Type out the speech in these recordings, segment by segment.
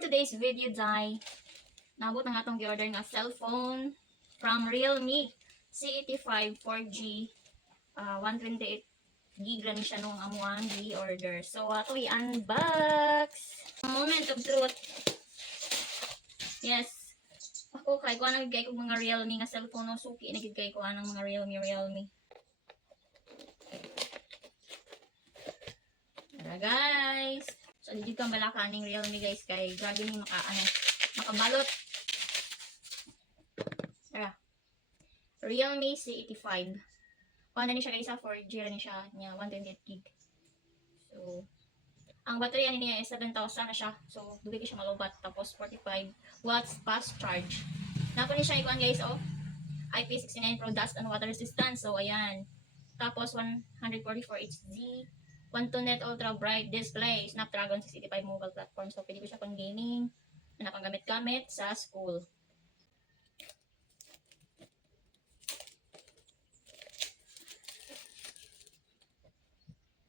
today's video, Day, nabot ang atong gi-order nga cellphone from Realme C85 4G 128 gig ra ni siya nung amuan gi-order. So ato i-unbox. Moment of truth. Yes. Ako kay ko anang gigay ko mga Realme nga cellphone no suki na gigay ko anang mga Realme. Tara guys. So dito ka malaka ning Realme guys kay grabe ni makabalot. Tara. Realme C85. Kuha ni siya guys sa 4G ra ni siya niya 128 gig. So ang battery ani niya is 7,000 na siya. So dugay siya malobat tapos 45 watts fast charge. Nako ni siya ikuan guys oh. IP69 Pro dust and water resistant. So ayan. Tapos 144 Hz 128 ultra bright display, Snapdragon 685 mobile platform. So pwede ko siya pang gaming na pang gamit-gamit sa school.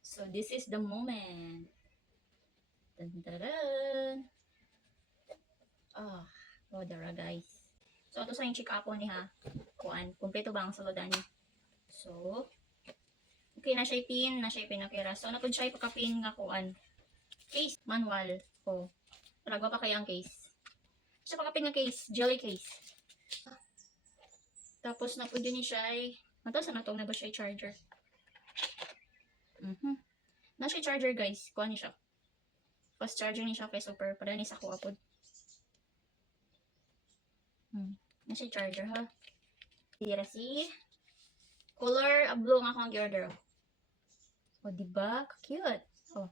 So this is the moment. Dun, dun, dun. Oh, dara guys. So ito sa yung check up ni ha. Kuan, kumpleto ba ang suludan niya? So okay na siya pin, na siya pinakira. So napud siya ipaka-pin nga kuan. Case manual ko. Ragwa pa kaya ang case. Siya paka-pin nga case, jelly case. Tapos napud yun siya ay ato sa natong na ba siya charger. Na siya charger guys, kuan ni siya. Fast charger ni siya kay super para ni sa ko apod. Na siya charger ha. Tira si color blue nga akong gi-order. O diba? Cute. Oh.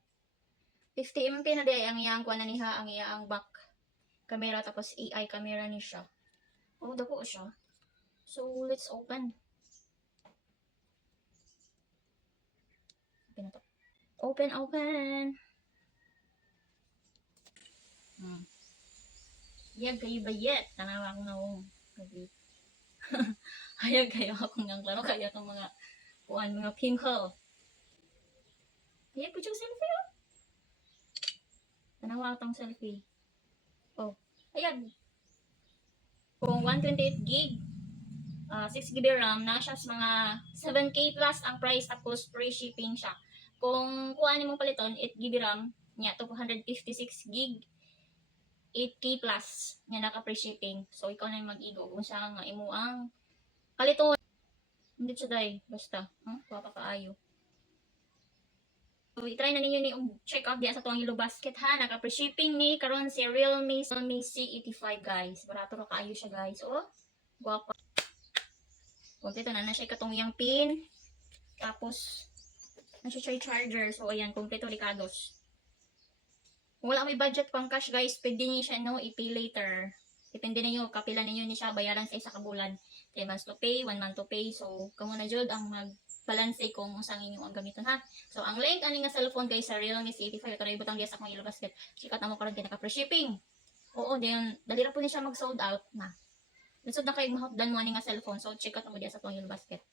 50 MP na day ang iyang kuan na niha, ang iyang back camera tapos AI camera ni siya. Oh, dako siya. So let's open. Open na to. Open. Hayag kayo bayet. Tanawa akong naong. Hayag kayo akong nang klaro kaya itong mga kuan, mga pinhole. Hayag ko yung selfie oh. Tanawa akong selfie. Oh, hayag. Kung 128 gig, 6 GB RAM, na siya sa mga 7K plus ang price tapos free shipping siya. Kung kuhanin mong paliton, 8 GB RAM, niya, 256 gig, 8K plus, niya naka-free shipping. So, ikaw na yung mag-igo. Kung siya nga imo ang paliton. Hindi siya day, basta. Wapa kaayo. So, i-try na ninyo ni check out diya sa tuwang yellow basket ha. Naka-free shipping ni karon si Realme C85 guys. Barato ra kaayo siya guys. Oh, guwapa. Kompleto na siya katong yang pin. Tapos na siya charger. So ayan, kompleto likados. Kung wala may budget pang cash guys, pwede niyo siya no i-pay later. Depende na niyo kapila ninyo ni siya bayaran sa isa ka bulan. 3 months to pay, 1 month to pay. So kamo na jud ang mag-balance kung unsang inyo ang gamiton ha. So ang link ani nga cellphone guys sa Realme C85 ito na ibutang diya sa akong yellow basket. Sikat na mo karon kay naka-free shipping. Oo, then dali ra po ni siya mag-sold out na. Lisod na kay mahapdan mo ani nga cellphone. So check out mo diya sa akong yellow basket.